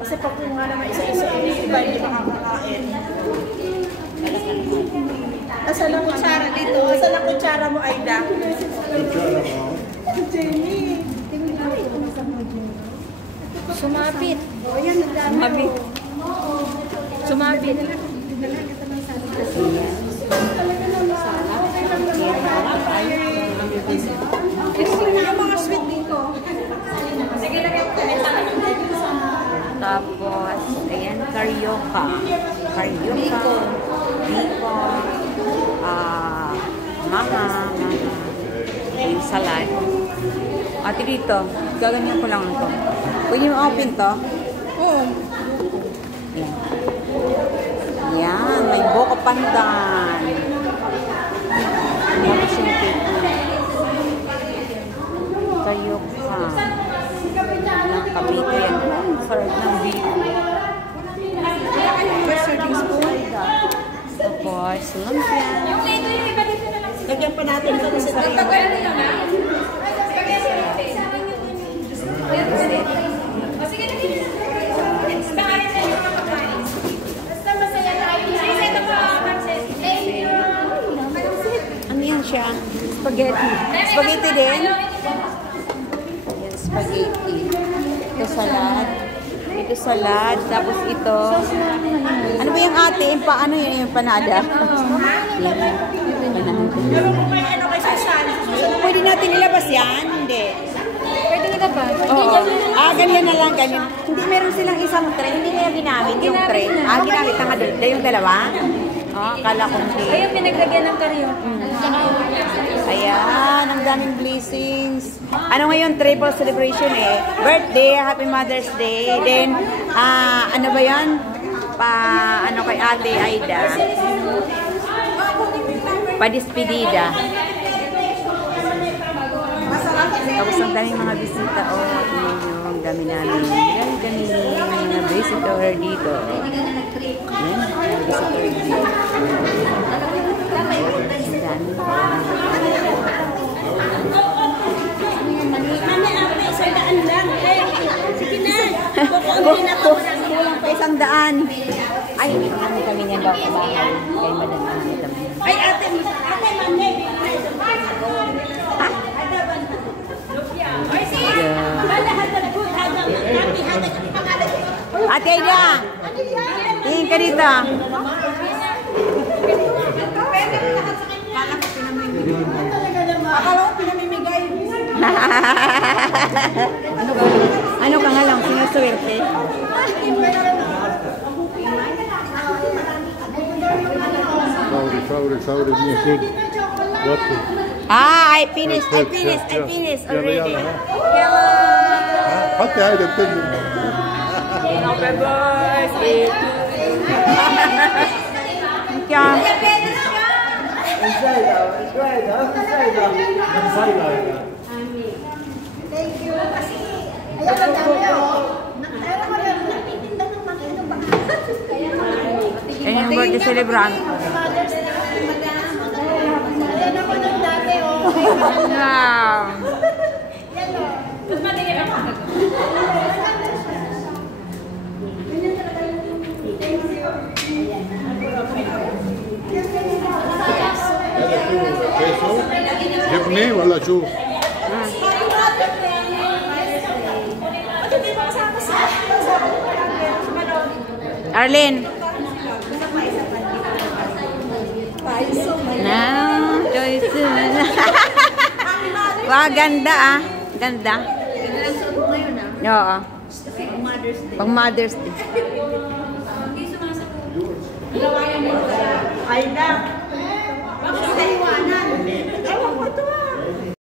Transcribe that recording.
Kasi pag kung nga naman isa-isa, iba hindi makakakain. Asan ang kutsara dito? Asan ang kutsara mo, Aida? Kutsara mo? Jamie! Sumapit. Sumabit. Sumabit. Yung mga sweet dito. Sige, lagay ko. Tapos, ayan, karyoka. Karyoka. Biko. Mama. Yung salad. Ate dito, gaganyan ko lang ito. Pwede mo open to? Oo. Yan, may buko pandan. Ano siyang cake? Karyoka. Kabito yan. Sarap ng biko. Tapos, lumpia. Lagyan pa natin ito sa sarili. Ano yan siya? Spaghetti. Spaghetti din? Yan, spaghetti. Ito salad. Ito salad. Tapos ito. Ano ba yung ate? Paano yun yung panada? Pero kung may ano kay Susan, Pwede natin ilabas yan? Hindi. pwede ilabas. Oo. Ganyan na lang, ganyan. Hindi, meron silang isang tray. Hindi nila ginamit yung tray. Ginamit na nga doon. Yung dalawa? Akala ko hindi. Ayun, pinaglagyan ng karyo. Ayan, ang daming blessings. Ano ngayon? Triple celebration eh. Birthday, Happy Mother's Day. Then, ano ba yan? Ano kay Ate Aida? Padispedida. Tapos ang daming mga bisita. Tingnan nyo, ang dami namin. Dami mga visitor dito. Ayan, mga visitor dito. Kulang pa 100. Ay, kami niyan daw kabahan. Kay Madam Anita. Ay, ate, mami. Ate Aida, tingin ka dito. Akala ko pinamimigay. Ano ka nga lang, sinuswerte? Sorry, me good. What? I finished already. Hello. حتى هذا بتنزل. Happy birthday. Thank you. Kasi, ayaw ka dami Ayan yung birthday celebrant. Ayan ako ng dati, Wow. Yan o. Mas matigil ako. جبني ولا شو؟ Arlene. No, choice. Wah, ganda ah. Ganda. Oo. Pang Mother's Day. Aida.